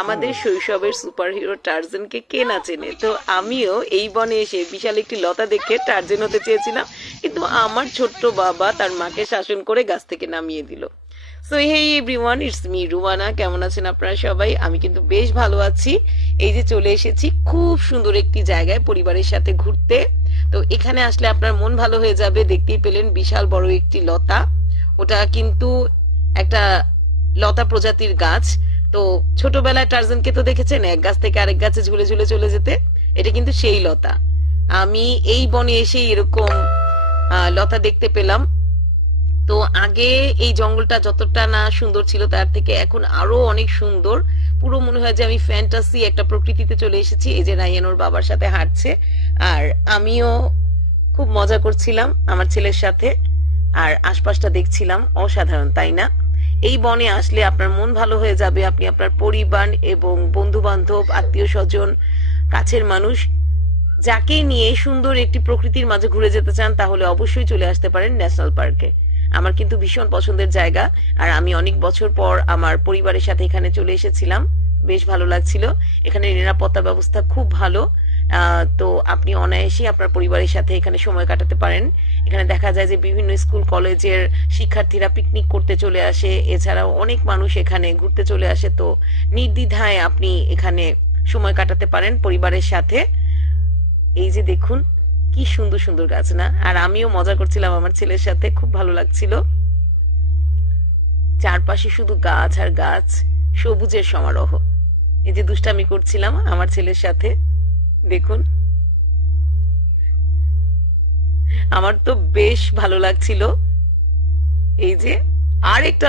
আমাদের শৈশবের সুপারহিরো টার্জানকে কে না চেনে। তো আমিও এই বনে এসে বিশাল একটি লতা দেখে টার্জান হতে চেয়েছিলাম, কিন্তু আমার ছোট্ট বাবা তার মাকে শাসন করে গাছ থেকে নামিয়ে দিল। So hey everyone, it's me Rumana. কেমন আছেন আপনারা সবাই? আমি কিন্তু বেশ ভালো আছি। এই যে চলে এসেছি খুব সুন্দর একটি জায়গায় পরিবারের সাথে ঘুরতে। তো এখানে আসলে আপনার মন ভালো হয়ে যাবে। দেখতেই পেলেন বিশাল বড় একটি লতা, ওটা কিন্তু একটা লতা প্রজাতির গাছ। তো ছোটবেলায় টার্জানকে তো দেখেছেন এক গাছ থেকে আরেক গাছে ঝুলে ঝুলে চলে যেতে, এটা কিন্তু সেই লতা। আমি এই বনে এসে এরকম লতা দেখতে পেলাম। তো আগে এই জঙ্গলটা যতটা না সুন্দর ছিল তার থেকে এখন আরো অনেক সুন্দর। পুরো মনে হয় যে আমি ফ্যান্টাসি একটা প্রকৃতিতে চলে এসেছি। এই যে রায়ান ওর বাবার সাথে হাঁটছে, আর আমিও খুব মজা করছিলাম আমার ছেলের সাথে, আর আশপাশটা দেখছিলাম। অসাধারণ, তাই না? এই বনে আসলে আপনার মন ভালো হয়ে যাবে। আপনি আপনার পরিবার এবং বন্ধু বান্ধব, আত্মীয় স্বজন, কাছের মানুষ যাকে নিয়ে সুন্দর একটি প্রকৃতির মাঝে ঘুরে যেতে চান তাহলে অবশ্যই চলে আসতে পারেন ন্যাশনাল পার্কে। আমার কিন্তু ভীষণ পছন্দের জায়গা, আর আমি অনেক বছর পর আমার পরিবারের সাথে এখানে চলে এসেছিলাম। বেশ ভালো লাগছিল। এখানে নিরাপত্তা ব্যবস্থা খুব ভালো। তো আপনি অনায়াসেই আপনার পরিবারের সাথে এখানে সময় কাটাতে পারেন। এখানে দেখা যায় যে বিভিন্ন স্কুল কলেজের শিক্ষার্থীরা পিকনিক করতে চলে আসে, এছাড়াও অনেক মানুষ এখানে ঘুরতে চলে আসে। তো নির্দ্বিধায় আপনি এখানে সময় কাটাতে পারেন পরিবারের সাথে। এই যে দেখুন কি সুন্দর সুন্দর গাছ না? আর আমিও মজা করছিলাম আমার ছেলের সাথে, খুব ভালো লাগছিল। চারপাশে শুধু গাছ আর গাছ, সবুজের সমারোহ। এই যে দুষ্টামি করছিলাম আমার ছেলের সাথে, দেখুন। আমার তো বেশ ভালো লাগছিল। এই যে আর একটা